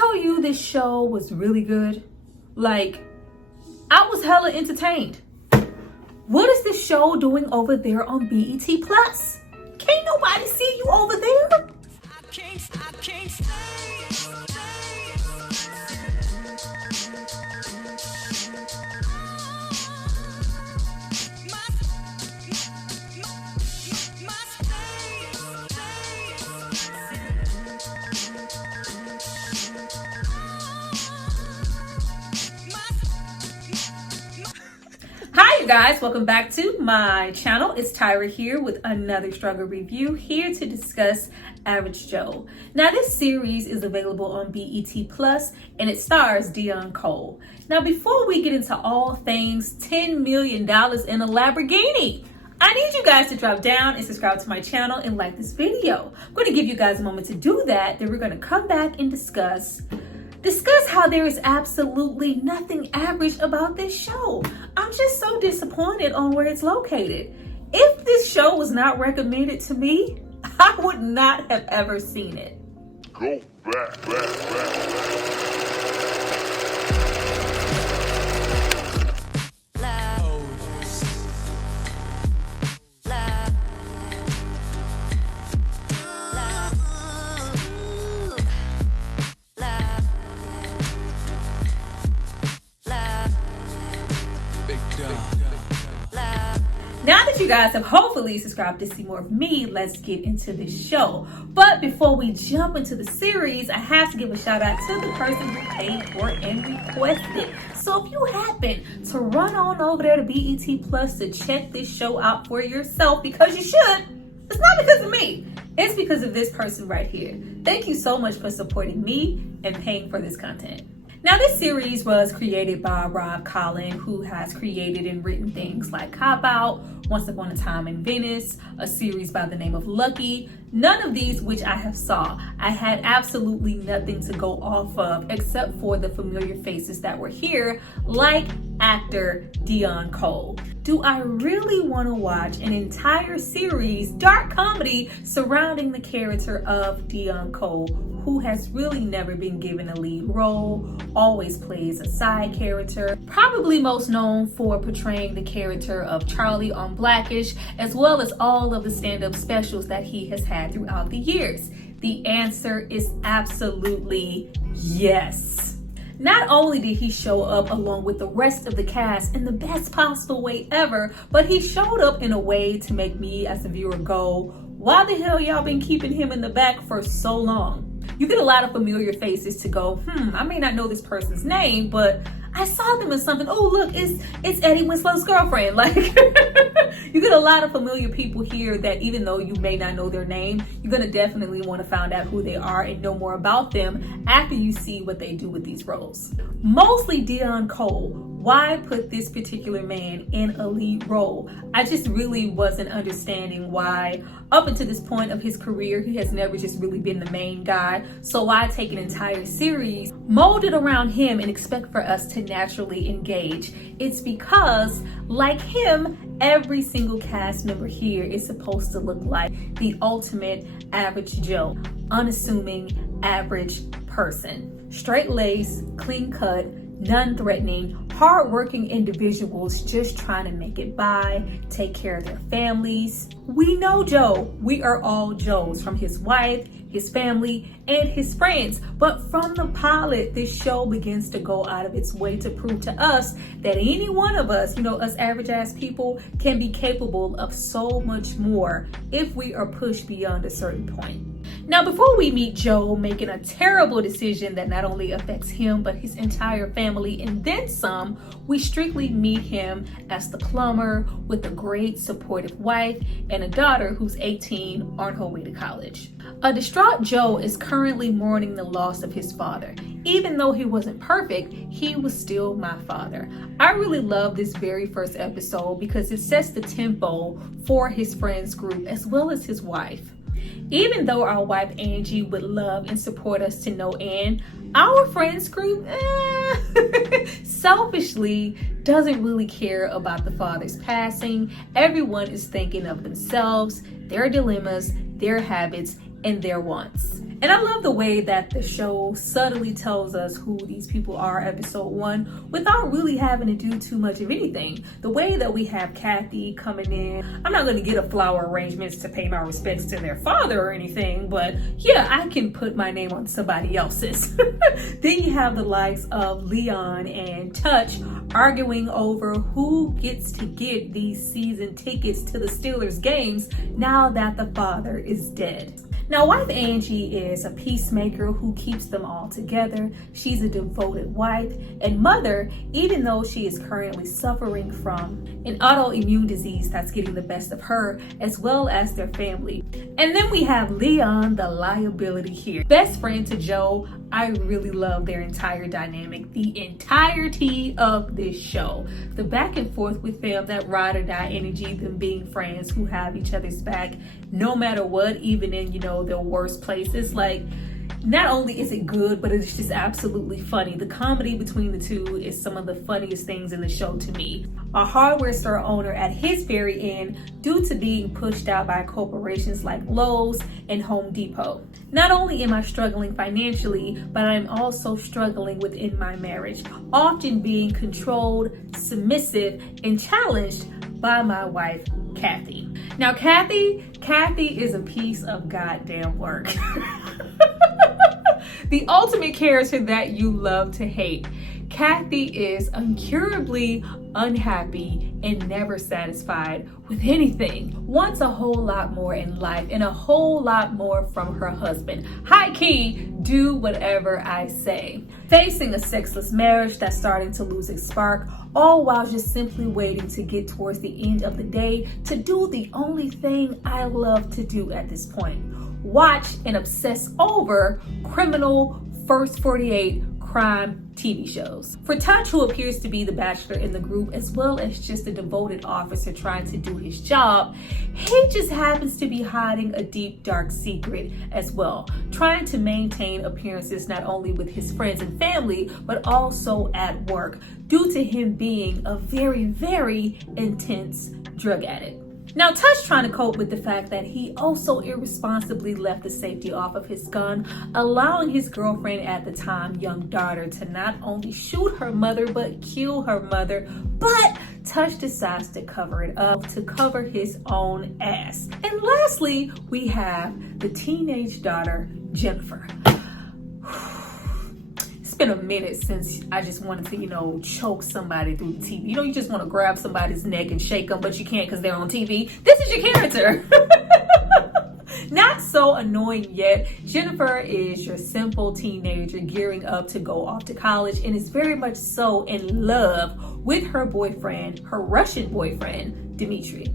tell you this show was really good? Like, I was hella entertained. What is this show doing over there on BET Plus? Can't nobody see you over there? I can't stay. Hi you guys, welcome back to my channel. It's Tyra here with another struggle review, here to discuss Average Joe. Now this series is available on BET Plus and it stars Deon Cole. Now before we get into all things $10 million in a Lamborghini, I need you guys to drop down and subscribe to my channel and like this video. I'm going to give you guys a moment to do that, then we're going to come back and discuss how there is absolutely nothing average about this show. I'm just so disappointed on where it's located. If this show was not recommended to me, I would not have ever seen it. Go back. Now that you guys have hopefully subscribed to see more of me, let's get into this show. But before we jump into the series, I have to give a shout out to the person who paid for it and requested. So if you happen to run on over there to BET Plus to check this show out for yourself, because you should, it's not because of me. It's because of this person right here. Thank you so much for supporting me and paying for this content. Now, this series was created by Robb Cullen, who has created and written things like Cop Out, Once Upon a Time in Venice, a series by the name of Lucky. None of these which I have saw. I had absolutely nothing to go off of except for the familiar faces that were here, like actor Deon Cole. Do I really want to watch an entire series, dark comedy, surrounding the character of Deon Cole, who has really never been given a lead role, always plays a side character, probably most known for portraying the character of Charlie on Blackish, as well as all of the stand-up specials that he has had throughout the years? The answer is absolutely yes. Not only did he show up along with the rest of the cast in the best possible way ever, but he showed up in a way to make me as a viewer go, why the hell y'all been keeping him in the back for so long? You get a lot of familiar faces to go, I may not know this person's name, but I saw them in something. Oh, look, it's Eddie Winslow's girlfriend. Like, you get a lot of familiar people here that even though you may not know their name, you're going to definitely want to find out who they are and know more about them after you see what they do with these roles. Mostly Deon Cole. Why put this particular man in a lead role? I just really wasn't understanding why, up until this point of his career, he has never just really been the main guy. So why take an entire series molded around him and expect for us to naturally engage? It's because, like him, every single cast member here is supposed to look like the ultimate average Joe, unassuming average person. Straight-laced, clean-cut, non-threatening, hard-working individuals just trying to make it by, take care of their families. We know Joe. We are all Joes, from his wife, his family, and his friends. But from the pilot, this show begins to go out of its way to prove to us that any one of us, us average-ass people, can be capable of so much more if we are pushed beyond a certain point. Now, before we meet Joe making a terrible decision that not only affects him, but his entire family and then some, we strictly meet him as the plumber with a great supportive wife and a daughter who's 18 on her way to college. A distraught Joe is currently mourning the loss of his father. Even though he wasn't perfect, he was still my father. I really love this very first episode because it sets the tempo for his friends group as well as his wife. Even though our wife Angie would love and support us to no end, our friends group selfishly doesn't really care about the father's passing. Everyone is thinking of themselves, their dilemmas, their habits, and their wants. And I love the way that the show subtly tells us who these people are episode 1 without really having to do too much of anything. The way that we have Kathy coming in, I'm not going to get a flower arrangements to pay my respects to their father or anything, but yeah, I can put my name on somebody else's. Then you have the likes of Leon and Touch arguing over who gets to get these season tickets to the Steelers games now that the father is dead. Now, wife Angie is a peacemaker who keeps them all together. She's a devoted wife and mother, even though she is currently suffering from an autoimmune disease that's getting the best of her, as well as their family. And then we have Leon, the liability here. Best friend to Joe. I really love their entire dynamic, the entirety of this show. The back and forth with them, that ride or die energy, them being friends who have each other's back no matter what, even in, their worst places. Like, not only is it good, but it's just absolutely funny. The comedy between the two is some of the funniest things in the show to me. A hardware store owner at his very end due to being pushed out by corporations like Lowe's and Home Depot. Not only am I struggling financially, but I'm also struggling within my marriage, often being controlled, submissive, and challenged by my wife, Kathy. Now, Kathy is a piece of goddamn work. The ultimate character that you love to hate. Kathy is incurably unhappy and never satisfied with anything. Wants a whole lot more in life and a whole lot more from her husband. High key, do whatever I say. Facing a sexless marriage that's starting to lose its spark, all while just simply waiting to get towards the end of the day to do the only thing I love to do at this point. Watch and obsess over criminal First 48 crime TV shows. For Touch, who appears to be the bachelor in the group, as well as just a devoted officer trying to do his job, he just happens to be hiding a deep, dark secret as well, trying to maintain appearances not only with his friends and family, but also at work, due to him being a very, very intense drug addict. Now, Touch trying to cope with the fact that he also irresponsibly left the safety off of his gun, allowing his girlfriend at the time, young daughter, to not only shoot her mother, but kill her mother. But Touch decides to cover it up, to cover his own ass. And lastly, we have the teenage daughter, Jennifer. Been a minute since I just wanted to, choke somebody through the TV. You just want to grab somebody's neck and shake them, but you can't because they're on TV. This is your character. Not so annoying yet. Jennifer is your simple teenager gearing up to go off to college and is very much so in love with her boyfriend, her Russian boyfriend, Dmitry.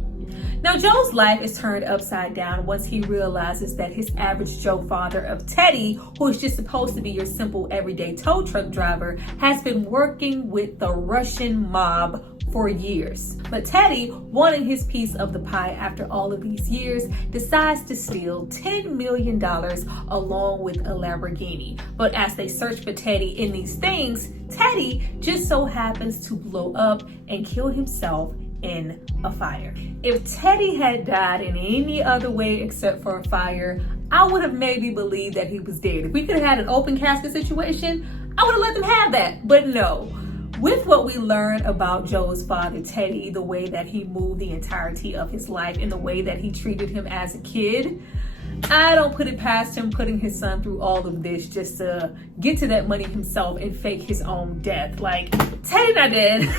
Now, Joe's life is turned upside down once he realizes that his average Joe father of Teddy, who is just supposed to be your simple everyday tow truck driver, has been working with the Russian mob for years. But Teddy, wanting his piece of the pie after all of these years, decides to steal $10 million along with a Lamborghini. But as they search for Teddy in these things, Teddy just so happens to blow up and kill himself in a fire. If Teddy had died in any other way except for a fire, I would have maybe believed that he was dead. If we could have had an open casket situation, I would have let them have that. But no. With what we learn about Joe's father, Teddy, the way that he moved the entirety of his life and the way that he treated him as a kid, I don't put it past him putting his son through all of this just to get to that money himself and fake his own death. Like, Teddy not dead.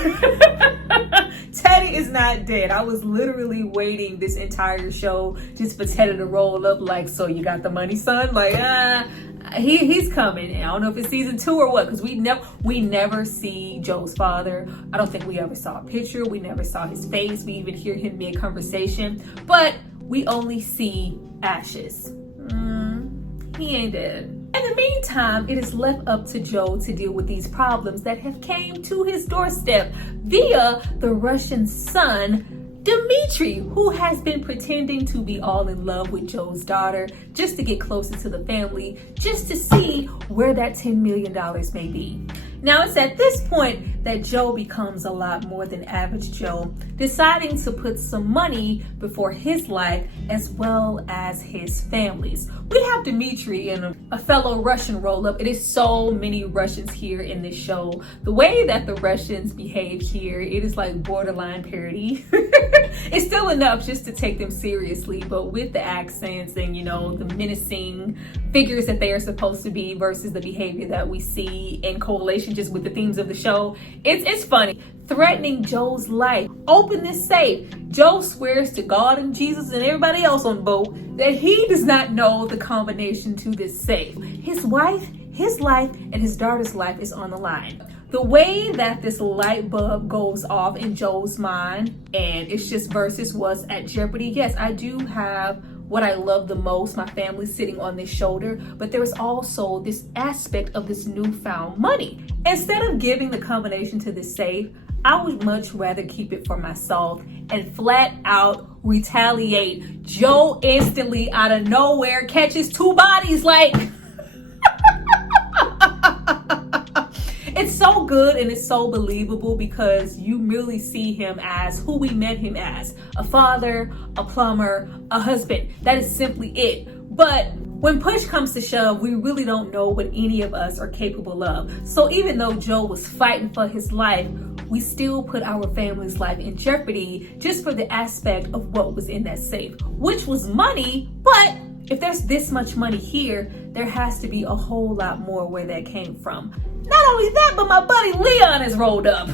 Teddy is not dead. I was literally waiting this entire show just for Teddy to roll up like, so you got the money, son? Like, he's coming. And I don't know if it's season 2 or what, because we never see Joe's father. I don't think we ever saw a picture. We never saw his face. We even hear him mid-conversation. But we only see ashes. He ain't dead. In the meantime, it is left up to Joe to deal with these problems that have came to his doorstep via the Russian son, Dmitry, who has been pretending to be all in love with Joe's daughter just to get closer to the family, just to see where that $10 million may be. Now it's at this point that Joe becomes a lot more than average Joe, deciding to put some money before his life as well as his family's. We have Dimitri and a fellow Russian roll-up. It is so many Russians here in this show. The way that the Russians behave here, it is like borderline parody. It's still enough just to take them seriously, but with the accents and, you know, the menacing figures that they are supposed to be versus the behavior that we see in correlation just with the themes of the show, it's funny. Threatening Joe's life. Open this safe. Joe swears to God and Jesus and everybody else on the boat that he does not know the combination to this safe. His wife, his life, and his daughter's life is on the line. The way that this light bulb goes off in Joe's mind, and it's just versus what's at jeopardy. Yes, I do have what I love the most, my family sitting on this shoulder, but there is also this aspect of this newfound money. Instead of giving the combination to this safe, I would much rather keep it for myself and flat out retaliate. Joe instantly out of nowhere catches two bodies like... It's so good and it's so believable because you really see him as who we met him as. A father, a plumber, a husband. That is simply it. But when push comes to shove, we really don't know what any of us are capable of. So even though Joe was fighting for his life, we still put our family's life in jeopardy just for the aspect of what was in that safe, which was money. But if there's this much money here, there has to be a whole lot more where that came from. Not only that, but my buddy Leon has rolled up.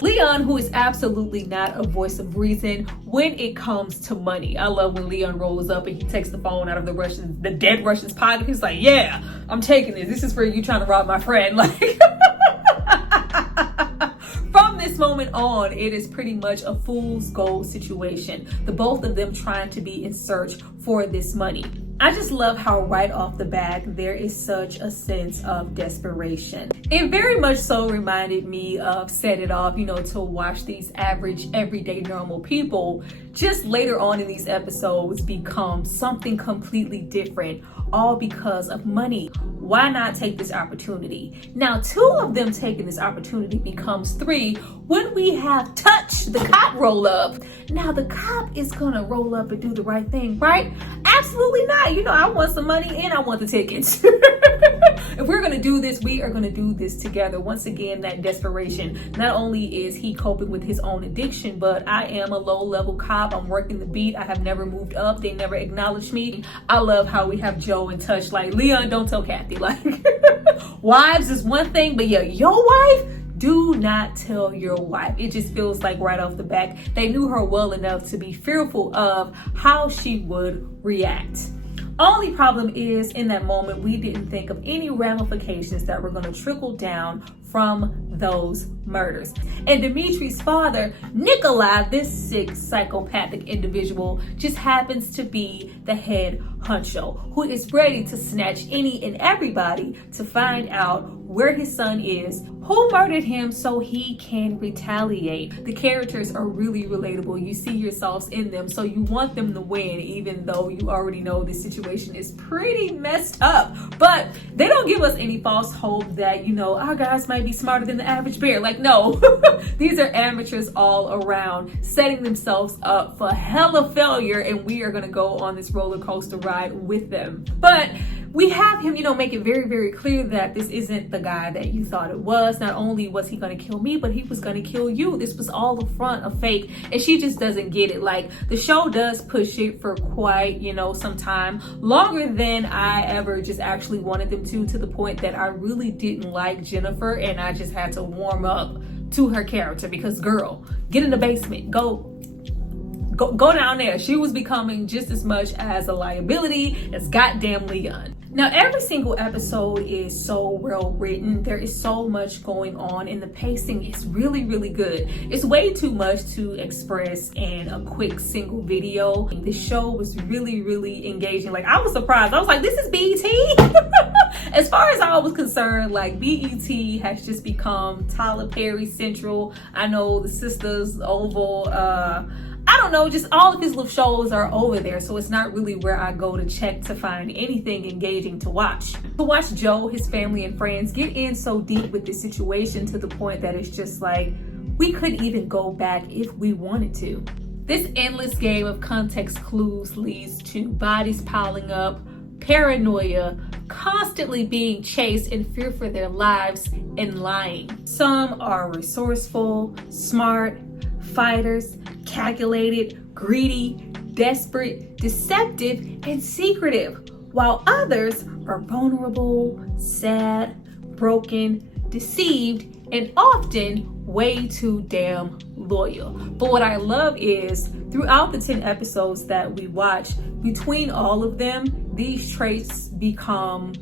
Leon, who is absolutely not a voice of reason when it comes to money. I love when Leon rolls up and he takes the phone out of the dead Russian's pocket. He's like, yeah, I'm taking this. This is for you trying to rob my friend. Like, from this moment on, it is pretty much a fool's gold situation. The both of them trying to be in search for this money. I just love how right off the bat, there is such a sense of desperation. It very much so reminded me of Set It Off, you know, to watch these average, everyday, normal people just later on in these episodes become something completely different, all because of money. Why not take this opportunity? Now, 2 of them taking this opportunity becomes 3 when we have Touch, the cop, roll up. Now, the cop is gonna roll up and do the right thing, right? Absolutely not. You know, I want some money and I want the tickets. If we're gonna do this, we are gonna do this together. Once again, that desperation. Not only is he coping with his own addiction, but I am a low-level cop. I'm working the beat. I have never moved up. They never acknowledged me. I love how we have Joe and Touch like, Leon, don't tell Kathy. Like, wives is one thing, but yeah, your wife, do not tell your wife. It just feels like right off the back, they knew her well enough to be fearful of how she would react. Only problem is, in that moment, we didn't think of any ramifications that were going to trickle down from those murders. And Dimitri's father, Nikolai, this sick psychopathic individual, just happens to be the head honcho, who is ready to snatch any and everybody to find out where his son is, who murdered him, so he can retaliate. The characters are really relatable. You see yourselves in them, so you want them to win, even though you already know this situation is pretty messed up. But they don't give us any false hope that, you know, our guys might be smarter than the average bear. Like, no. These are amateurs all around, setting themselves up for hella failure, and we are gonna go on this roller coaster ride with them. But we have him, you know, make it very, very clear that this isn't the guy that you thought it was. Not only was he going to kill me, but he was going to kill you. This was all a front, a fake, and she just doesn't get it. Like, the show does push it for quite, you know, some time, longer than I ever just actually wanted them to the point that I really didn't like Jennifer, and I just had to warm up to her character because, girl, get in the basement, go down there. She was becoming just as much as a liability as goddamn Leon. Now, every single episode is so well written. There is so much going on, and the pacing is really, really good. It's way too much to express in a quick single video. The show was really, really engaging. Like, I was surprised. I was like, this is BET? As far as I was concerned, like, BET has just become Tyler Perry Central. I know the Sisters Oval, I don't know, just all of his little shows are over there, so it's not really where I go to check to find anything engaging to watch. To watch Joe, his family, and friends get in so deep with this situation to the point that it's just like, we couldn't even go back if we wanted to. This endless game of context clues leads to bodies piling up, paranoia, constantly being chased in fear for their lives, and lying. Some are resourceful, smart, fighters, calculated, greedy, desperate, deceptive, and secretive, while others are vulnerable, sad, broken, deceived, and often way too damn loyal. But what I love is throughout the 10 episodes that we watch, between all of them, these traits become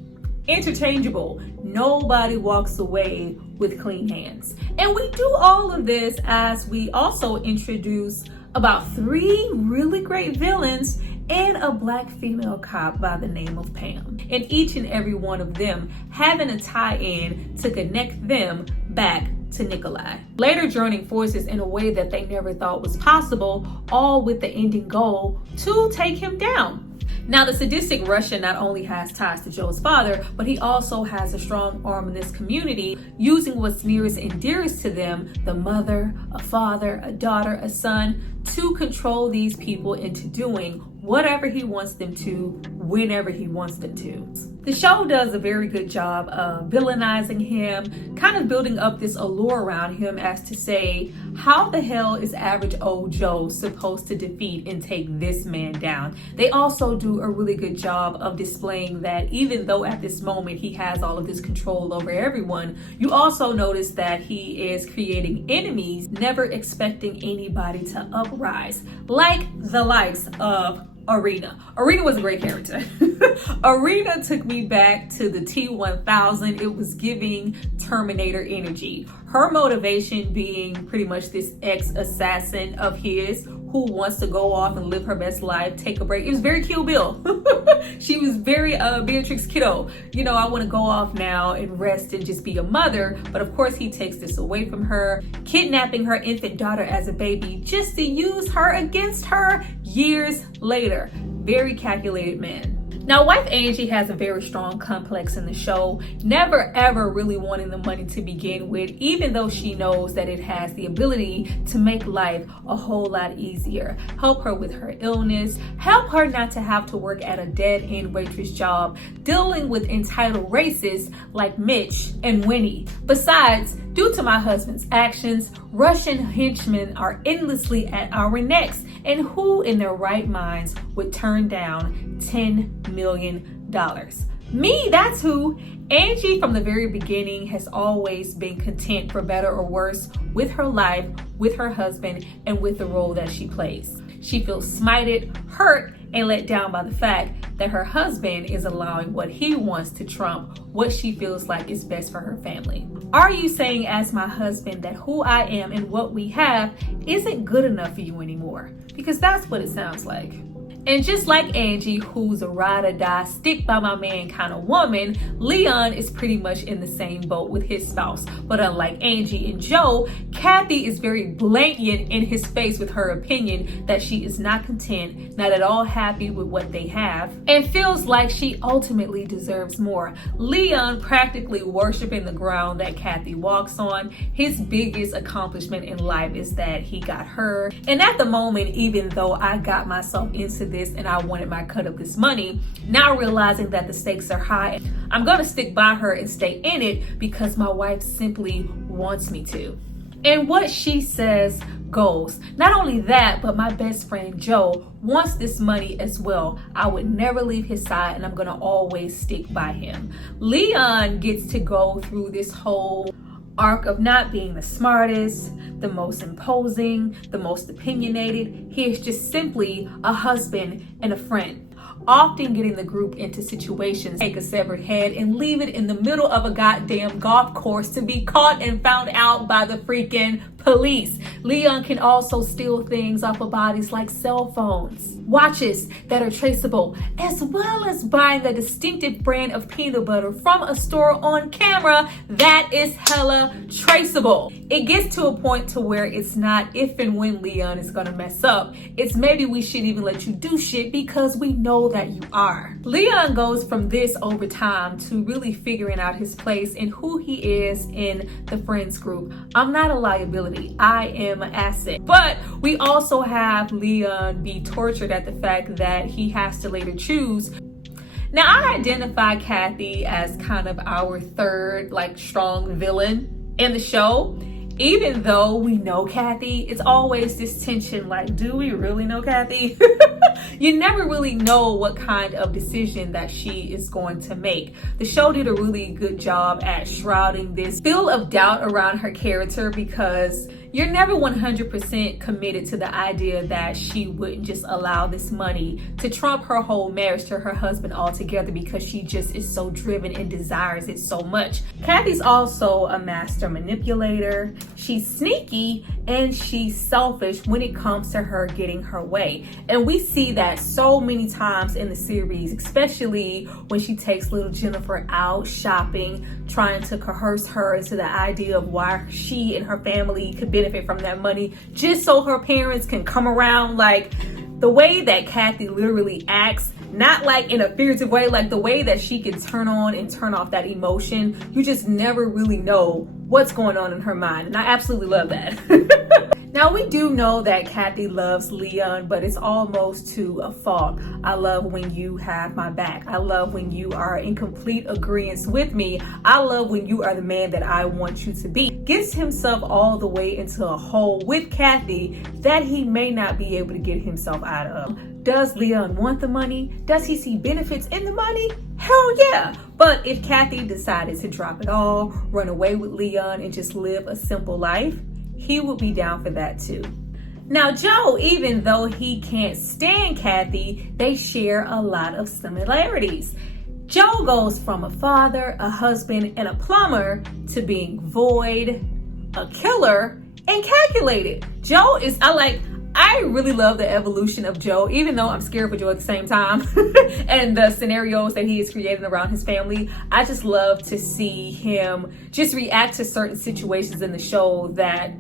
interchangeable. Nobody walks away with clean hands. And we do all of this as we also introduce about 3 really great villains and a black female cop by the name of Pam. And each and every one of them having a tie-in to connect them back to Nikolai. Later joining forces in a way that they never thought was possible, all with the ending goal to take him down. Now, the sadistic Russian not only has ties to Joe's father, but he also has a strong arm in this community, using what's nearest and dearest to them, the mother, a father, a daughter, a son, to control these people into doing whatever he wants them to, whenever he wants them to. The show does a very good job of villainizing him, kind of building up this allure around him as to say, how the hell is average old Joe supposed to defeat and take this man down? They also do a really good job of displaying that even though at this moment he has all of this control over everyone, you also notice that he is creating enemies, never expecting anybody to uprise, like the likes of Arena. Arena was a great character. Arena took me back to the T-1000. It was giving Terminator energy. Her motivation being pretty much this ex-assassin of his who wants to go off and live her best life, take a break. It was very Kill Bill. She was very Beatrix Kiddo. You know, I want to go off now and rest and just be a mother. But of course he takes this away from her, kidnapping her infant daughter as a baby just to use her against her years later. Very calculated man. Now, wife Angie has a very strong complex in the show, never ever really wanting the money to begin with, even though she knows that it has the ability to make life a whole lot easier, help her with her illness, help her not to have to work at a dead-end waitress job, dealing with entitled racists like Mitch and Winnie. Besides, due to my husband's actions, Russian henchmen are endlessly at our necks, and who in their right minds would turn down $10 million? Me, that's who. Angie from the very beginning has always been content, for better or worse, with her life, with her husband, and with the role that she plays. She feels smited, hurt, and let down by the fact that her husband is allowing what he wants to trump what she feels like is best for her family. Are you saying, as my husband, that who I am and what we have isn't good enough for you anymore? Because that's what it sounds like. And just like Angie, who's a ride or die, stick by my man kind of woman, Leon is pretty much in the same boat with his spouse. But unlike Angie and Joe, Kathy is very blatant in his face with her opinion that she is not content, not at all happy with what they have, and feels like she ultimately deserves more. Leon practically worshiping the ground that Kathy walks on. His biggest accomplishment in life is that he got her. And at the moment, even though I got myself into this and I wanted my cut of this money, now realizing that the stakes are high, I'm gonna stick by her and stay in it because my wife simply wants me to. And what she says goes. Not only that, but my best friend Joe wants this money as well. I would never leave his side and I'm gonna always stick by him. Leon gets to go through this whole arc of not being the smartest, the most imposing, the most opinionated. He is just simply a husband and a friend, often getting the group into situations, take a severed head and leave it in the middle of a goddamn golf course to be caught and found out by the freaking police. Leon can also steal things off of bodies like cell phones, watches that are traceable, as well as buying a distinctive brand of peanut butter from a store on camera that is hella traceable. It gets to a point to where it's not if and when Leon is gonna mess up. It's maybe we shouldn't even let you do shit because we know that you are. Leon goes from this over time to really figuring out his place and who he is in the friends group. I'm not a liability, I am an asset. But we also have Leon be tortured at the fact that he has to later choose. Now, I identify Kathy as kind of our third strong villain in the show. Even though we know Kathy, it's always this tension, do we really know Kathy? You never really know what kind of decision that she is going to make. The show did a really good job at shrouding this feel of doubt around her character, because you're never 100% committed to the idea that she wouldn't just allow this money to trump her whole marriage to her husband altogether, because she just is so driven and desires it so much. Kathy's also a master manipulator. She's sneaky and she's selfish when it comes to her getting her way. And we see that so many times in the series, especially when she takes little Jennifer out shopping, trying to coerce her into the idea of why she and her family could benefit from that money just so her parents can come around. The way that Kathy literally acts, not in a figurative way, the way that she can turn on and turn off that emotion, you just never really know what's going on in her mind. And I absolutely love that. Now, we do know that Kathy loves Leon, but it's almost to a fault. I love when you have my back. I love when you are in complete agreement with me. I love when you are the man that I want you to be. Gets himself all the way into a hole with Kathy that he may not be able to get himself out of. Does Leon want the money? Does he see benefits in the money? Hell yeah. But if Kathy decided to drop it all, run away with Leon, and just live a simple life, he would be down for that too. Now, Joe, even though he can't stand Kathy, they share a lot of similarities. Joe goes from a father, a husband, and a plumber to being void, a killer, and calculated. Joe is, I really love the evolution of Joe, even though I'm scared for Joe at the same time. And the scenarios that he is creating around his family. I just love to see him just react to certain situations in the show that,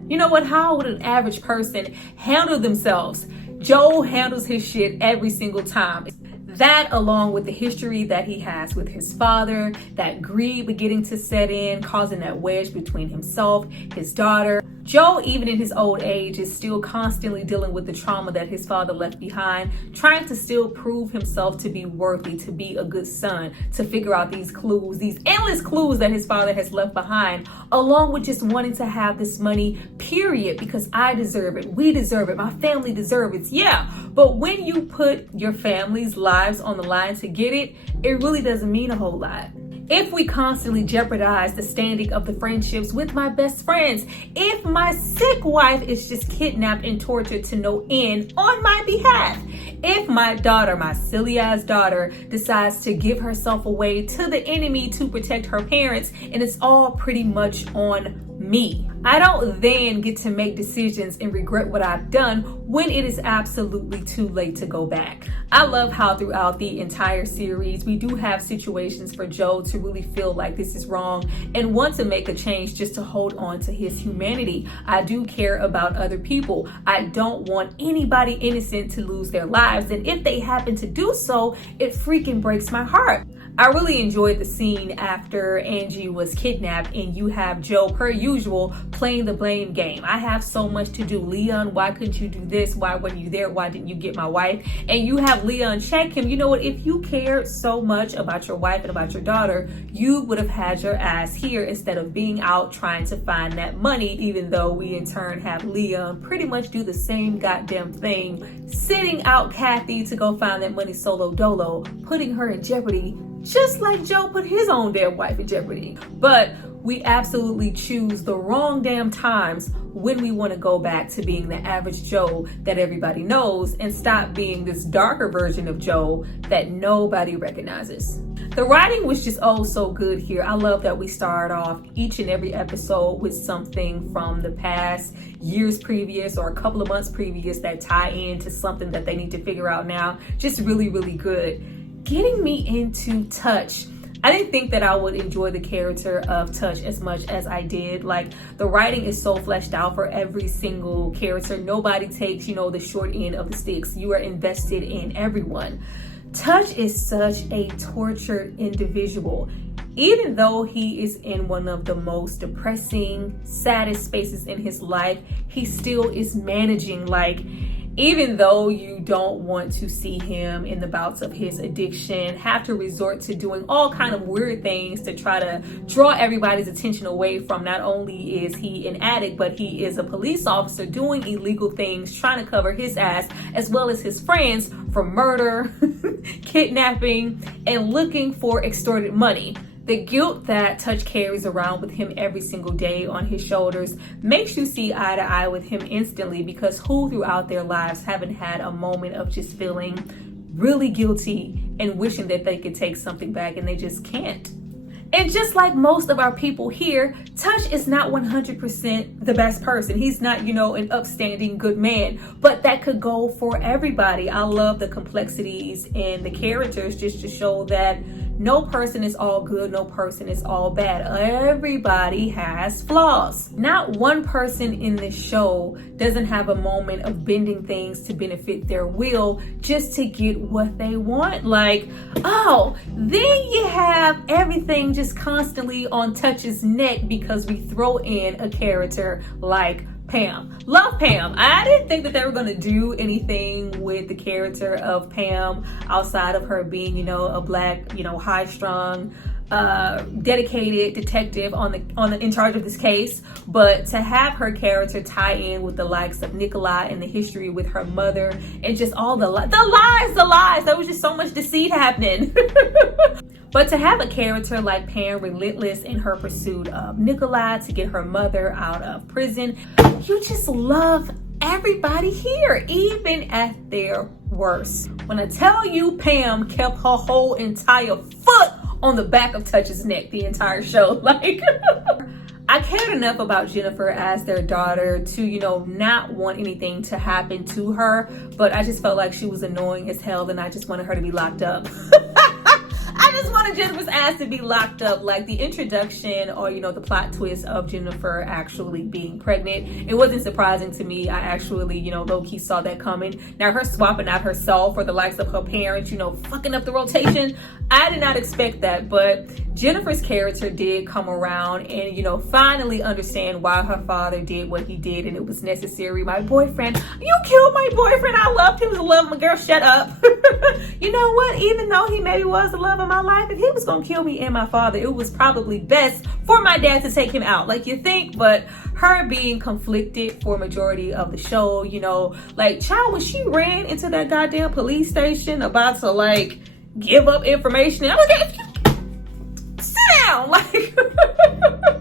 how would an average person handle themselves? Joe handles his shit every single time. That, along with the history that he has with his father, that greed beginning to set in, causing that wedge between himself, his daughter. Joe, even in his old age, is still constantly dealing with the trauma that his father left behind, trying to still prove himself to be worthy, to be a good son, to figure out these clues, these endless clues that his father has left behind, along with just wanting to have this money, period, because I deserve it, we deserve it, my family deserves it. Yeah, but when you put your family's lives on the line to get it, it really doesn't mean a whole lot. If we constantly jeopardize the standing of the friendships with my best friends, if my sick wife is just kidnapped and tortured to no end on my behalf, if my daughter, my silly ass daughter, decides to give herself away to the enemy to protect her parents, and it's all pretty much on me, I don't then get to make decisions and regret what I've done when it is absolutely too late to go back. I love how throughout the entire series, we do have situations for Joe to really feel like this is wrong and want to make a change just to hold on to his humanity. I do care about other people. I don't want anybody innocent to lose their lives. And if they happen to do so, it freaking breaks my heart. I really enjoyed the scene after Angie was kidnapped and you have Joe, per usual, playing the blame game. I have so much to do. Leon, why couldn't you do this? Why weren't you there? Why didn't you get my wife? And you have Leon check him. You know what? If you cared so much about your wife and about your daughter, you would have had your ass here instead of being out trying to find that money, even though we in turn have Leon pretty much do the same goddamn thing, sitting out Kathy to go find that money solo dolo, putting her in jeopardy just like Joe put his own damn wife in jeopardy. But we absolutely choose the wrong damn times when we want to go back to being the average Joe that everybody knows and stop being this darker version of Joe that nobody recognizes. The writing was just oh so good here. I love that we start off each and every episode with something from the past years previous or a couple of months previous that tie into something that they need to figure out now. Just really, really good. Getting me into Touch. I didn't think that I would enjoy the character of Touch as much as I did. Like, the writing is so fleshed out for every single character. Nobody takes, the short end of the sticks. You are invested in everyone. Touch is such a tortured individual. Even though he is in one of the most depressing, saddest spaces in his life, he still is managing. Like, even though you don't want to see him in the bouts of his addiction, have to resort to doing all kind of weird things to try to draw everybody's attention away from not only is he an addict, but he is a police officer doing illegal things, trying to cover his ass, as well as his friends, for murder, kidnapping, and looking for extorted money. The guilt that Touch carries around with him every single day on his shoulders makes you see eye to eye with him instantly, because who throughout their lives haven't had a moment of just feeling really guilty and wishing that they could take something back and they just can't. And just like most of our people here, Touch is not 100% the best person. He's not, an upstanding good man, but that could go for everybody. I love the complexities in the characters just to show that no person is all good, no person is all bad. Everybody has flaws. Not one person in this show doesn't have a moment of bending things to benefit their will just to get what they want. Like, oh, then you have everything just constantly on Touch's neck because we throw in a character like Pam. Love Pam. I didn't think that they were going to do anything with the character of Pam outside of her being, a black, high-strung, dedicated detective in charge of this case. But to have her character tie in with the likes of Nikolai and the history with her mother and just all the lies. There was just so much deceit happening. But to have a character like Pam relentless in her pursuit of Nikolai to get her mother out of prison, you just love everybody here, even at their worst. When I tell you Pam kept her whole entire foot on the back of Touch's neck the entire show, like I cared enough about Jennifer as their daughter to, not want anything to happen to her, but I just felt like she was annoying as hell and I just wanted her to be locked up. I just wanted Jennifer's ass to be locked up. Like the introduction or, the plot twist of Jennifer actually being pregnant. It wasn't surprising to me. I actually, low-key saw that coming. Now her swapping out herself for the likes of her parents, fucking up the rotation. I did not expect that, but Jennifer's character did come around and, finally understand why her father did what he did and it was necessary. My boyfriend, you killed my boyfriend. I loved him. I love him. Girl, shut up. You know what? Even though he maybe was the love of my life, if he was going to kill me and my father, it was probably best for my dad to take him out. Like you think, but her being conflicted for a majority of the show, like child, when she ran into that goddamn police station about to give up information, I was like, sit down.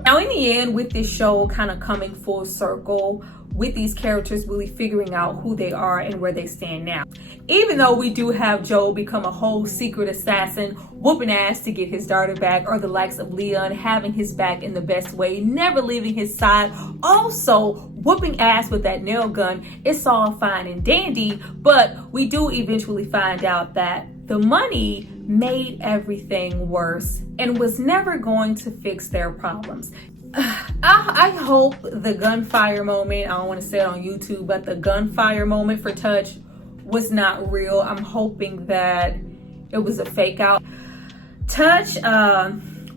Now in the end, with this show kind of coming full circle, with these characters really figuring out who they are and where they stand now. Even though we do have Joe become a whole secret assassin, whooping ass to get his daughter back, or the likes of Leon having his back in the best way, never leaving his side, also whooping ass with that nail gun, it's all fine and dandy, but we do eventually find out that the money made everything worse and was never going to fix their problems. I hope the gunfire moment, I don't want to say it on YouTube, but the gunfire moment for Touch was not real. I'm hoping that it was a fake out. Touch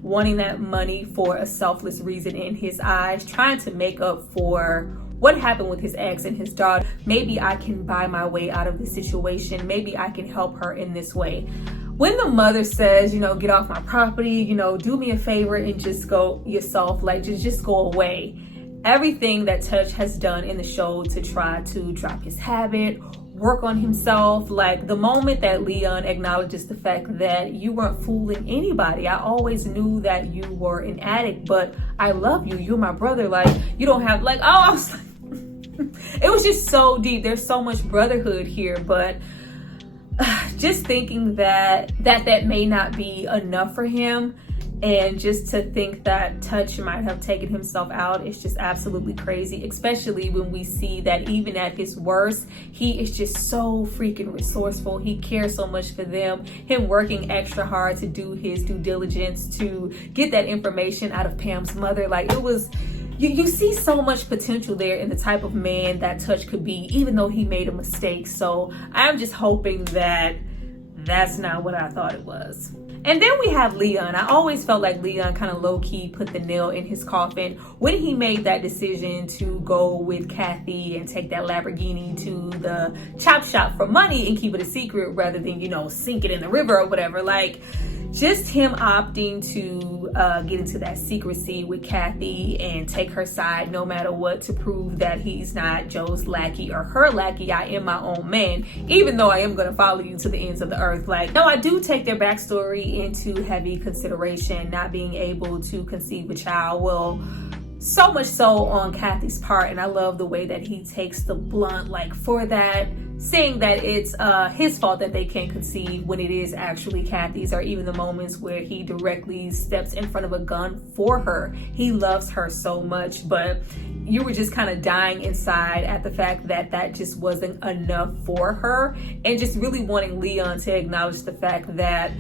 wanting that money for a selfless reason in his eyes, trying to make up for what happened with his ex and his daughter. Maybe I can buy my way out of this situation. Maybe I can help her in this way. When the mother says, get off my property, do me a favor and just go yourself, just go away. Everything that Touch has done in the show to try to drop his habit, work on himself. Like the moment that Leon acknowledges the fact that you weren't fooling anybody. I always knew that you were an addict, but I love you. You're my brother. Like you don't have like, oh, I was like, it was just so deep. There's so much brotherhood here, but just thinking that may not be enough for him, and just to think that Touch might have taken himself out is just absolutely crazy, especially when we see that even at his worst, he is just so freaking resourceful. He cares so much for them, him working extra hard to do his due diligence to get that information out of Pam's mother. Like it was, you see so much potential there in the type of man that Touch could be, even though he made a mistake. So I'm just hoping that that's not what I thought it was. And then we have Leon. I always felt like Leon kind of low-key put the nail in his coffin when he made that decision to go with Kathy and take that Lamborghini to the chop shop for money and keep it a secret rather than, sink it in the river or whatever. Like, just him opting to get into that secrecy with Kathy and take her side no matter what, to prove that he's not Joe's lackey or her lackey. I am my own man, even though I am going to follow you to the ends of the earth. Like, no, I do take their backstory into heavy consideration. Not being able to conceive a child, well, so much so on Kathy's part, and I love the way that he takes the blunt, like, for that, saying that it's his fault that they can't conceive when it is actually Kathy's, or even the moments where he directly steps in front of a gun for her. He loves her so much, but you were just kind of dying inside at the fact that that just wasn't enough for her, and just really wanting Leon to acknowledge the fact that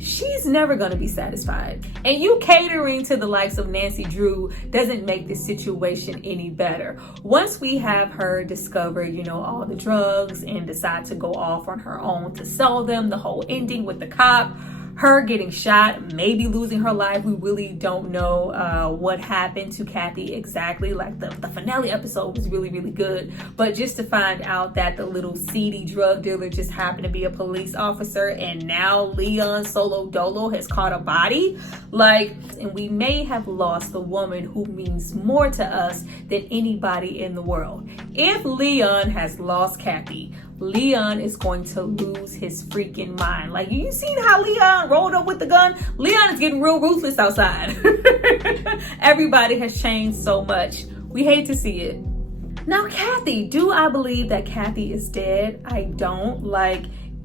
she's never going to be satisfied. And you catering to the likes of Nancy Drew doesn't make this situation any better. Once we have her discover, all the drugs and decide to go off on her own to sell them, the whole ending with the cop, her getting shot, maybe losing her life. We really don't know what happened to Kathy exactly. Like the finale episode was really, really good. But just to find out that the little seedy drug dealer just happened to be a police officer, and now Leon Solo Dolo has caught a body. And we may have lost the woman who means more to us than anybody in the world. If Leon has lost Kathy, Leon is going to lose his freaking mind. Like, you seen how Leon rolled up with the gun? Leon is getting real ruthless outside. Everybody has changed so much. We hate to see it. Now, Kathy, do I believe that Kathy is dead? I don't.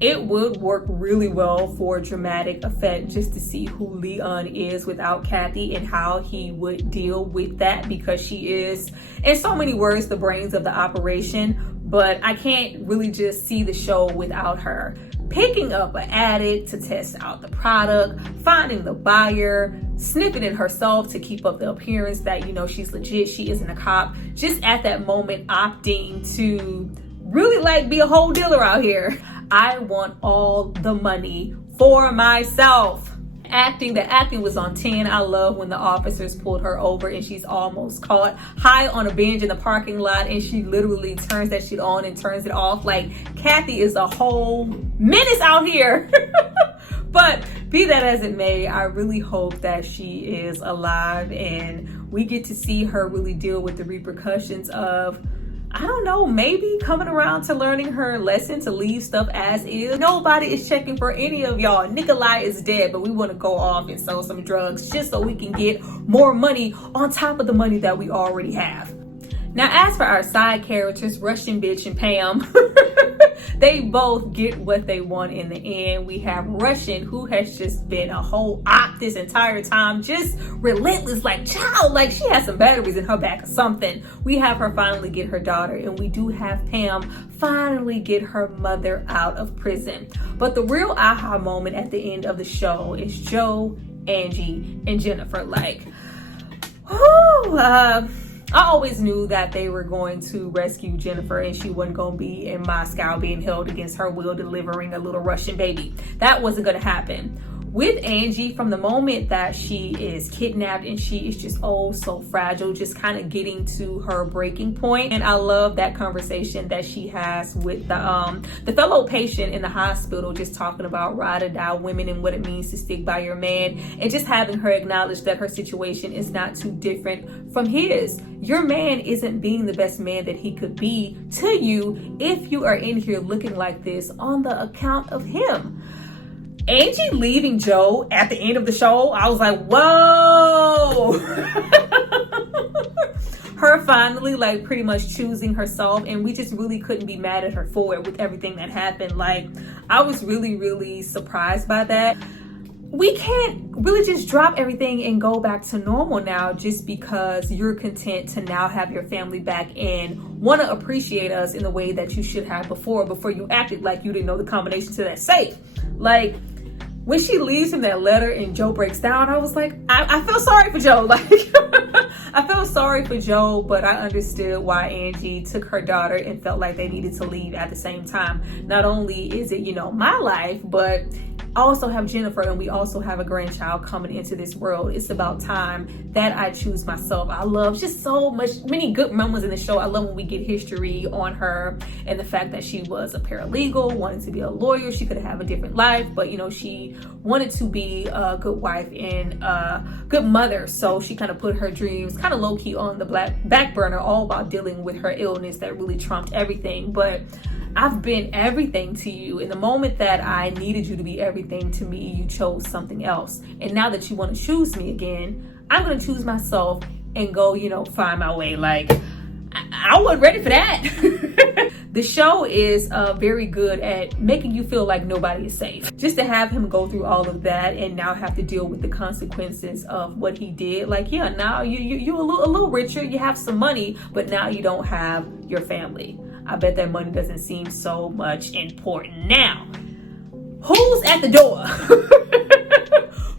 It would work really well for dramatic effect just to see who Leon is without Kathy and how he would deal with that, because she is, in so many words, the brains of the operation. But I can't really just see the show without her. Picking up an addict to test out the product, finding the buyer, sniffing it herself to keep up the appearance that, she's legit, she isn't a cop. Just at that moment opting to really be a whole dealer out here. I want all the money for myself. The acting was on 10. I love when the officers pulled her over and she's almost caught high on a bench in the parking lot, and she literally turns that shit on and turns it off. Kathy is a whole menace out here. But be that as it may, I really hope that she is alive and we get to see her really deal with the repercussions of, I don't know, maybe coming around to learning her lesson to leave stuff as is. Nobody is checking for any of y'all. Nikolai is dead, but we want to go off and sell some drugs just so we can get more money on top of the money that we already have. Now, as for our side characters, Russian Bitch and Pam, they both get what they want in the end. We have Russian, who has just been a whole op this entire time, just relentless, child, she has some batteries in her back or something. We have her finally get her daughter, and we do have Pam finally get her mother out of prison. But the real aha moment at the end of the show is Joe, Angie, and Jennifer. I always knew that they were going to rescue Jennifer and she wasn't going to be in Moscow being held against her will delivering a little Russian baby. That wasn't going to happen. with Angie, from the moment that she is kidnapped and she is just oh so fragile, just kind of getting to her breaking point. And I love that conversation that she has with the fellow patient in the hospital, just talking about ride or die women and what it means to stick by your man, and just having her acknowledge that her situation is not too different from his. Your man isn't being the best man that he could be to you if you are in here looking like this on the account of him. Angie leaving Joe at the end of the show, I was like, whoa. Her finally like pretty much choosing herself, and we just really couldn't be mad at her for it with everything that happened. Like, I was really surprised by that. We can't really just drop everything and go back to normal now just because you're content to now have your family back and want to appreciate us in the way that you should have before you acted like you didn't know the combination to that safe. Like, when she leaves him that letter and Joe breaks down, I was like, I feel sorry for Joe. Like, I felt sorry for Joe, but I understood why Angie took her daughter and felt like they needed to leave at the same time. Not only is it, my life, but I also have Jennifer, and we also have a grandchild coming into this world. It's about time that I choose myself. I love just many good moments in the show. I love when we get history on her and the fact that she was a paralegal, wanted to be a lawyer. She could have a different life, but she wanted to be a good wife and a good mother. So she kind of put her dreams kind of low key on the back burner, all while dealing with her illness that really trumped everything. But I've been everything to you. In the moment that I needed you to be everything to me, you chose something else. And now that you want to choose me again, I'm going to choose myself and go, find my way. Like, I wasn't ready for that. The show is very good at making you feel like nobody is safe. Just to have him go through all of that and now have to deal with the consequences of what he did. Like, yeah, now you're a little richer. You have some money, but now you don't have your family. I bet that money doesn't seem so much important. Now, who's at the door?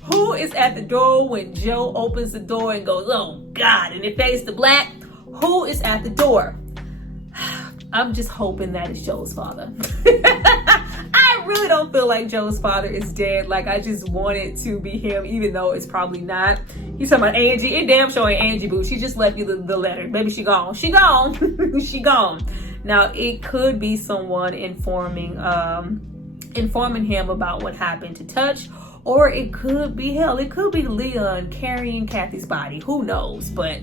Who is at the door when Joe opens the door and goes, oh God, and it fades to black? Who is at the door? I'm just hoping that it's Joe's father. I really don't feel like Joe's father is dead. Like, I just want it to be him, even though it's probably not. He's talking about Angie. It damn sure ain't Angie, boo. She just left you the letter. Maybe she gone. She gone. She gone. Now, it could be someone informing him about what happened to Touch, or it could be, hell, it could be Leon carrying Kathy's body. Who knows? But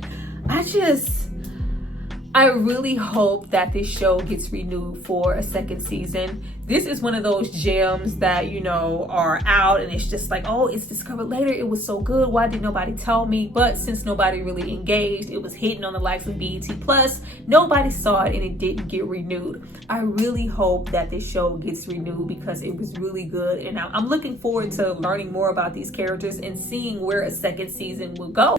I really hope that this show gets renewed for a second season. This is one of those gems that, are out and it's just like, oh, it's discovered later. It was so good. Why did nobody tell me? But since nobody really engaged, it was hidden on the likes of BET Plus. Nobody saw it and it didn't get renewed. I really hope that this show gets renewed because it was really good. And I'm looking forward to learning more about these characters and seeing where a second season will go.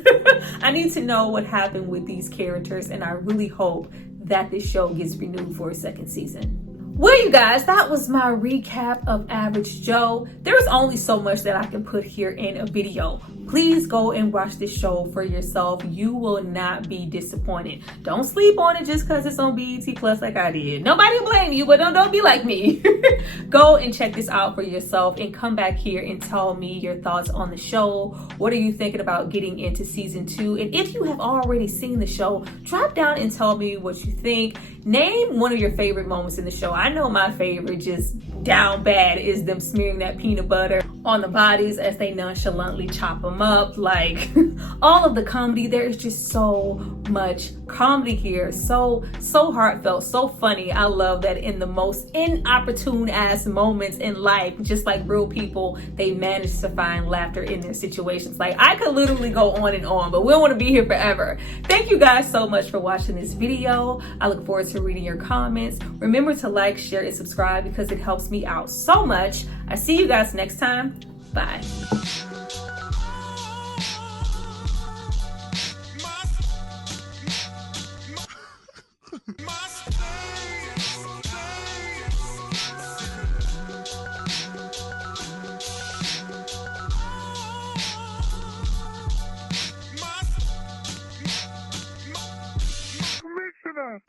I need to know what happened with these characters, and I really hope that this show gets renewed for a second season. Well, you guys, that was my recap of Average Joe. There's only so much that I can put here in a video. Please go and watch this show for yourself. You will not be disappointed. Don't sleep on it just because it's on BET Plus like I did. Nobody will blame you, but don't be like me. Go and check this out for yourself and come back here and tell me your thoughts on the show. What are you thinking about getting into season 2? And if you have already seen the show, drop down and tell me what you think. Name one of your favorite moments in the show. I know my favorite, just down bad, is them smearing that peanut butter on the bodies as they nonchalantly chop them up. Like, all of the comedy, there is just so much comedy here. So heartfelt, so funny. I love that in the most inopportune ass moments in life, just like real people, they manage to find laughter in their situations. Like, I could literally go on and on, but we don't want to be here forever. Thank you guys so much for watching this video. I look forward to reading your comments. Remember to like, share, and subscribe because it helps me out so much. I see you guys next time. Bye. Commissioner!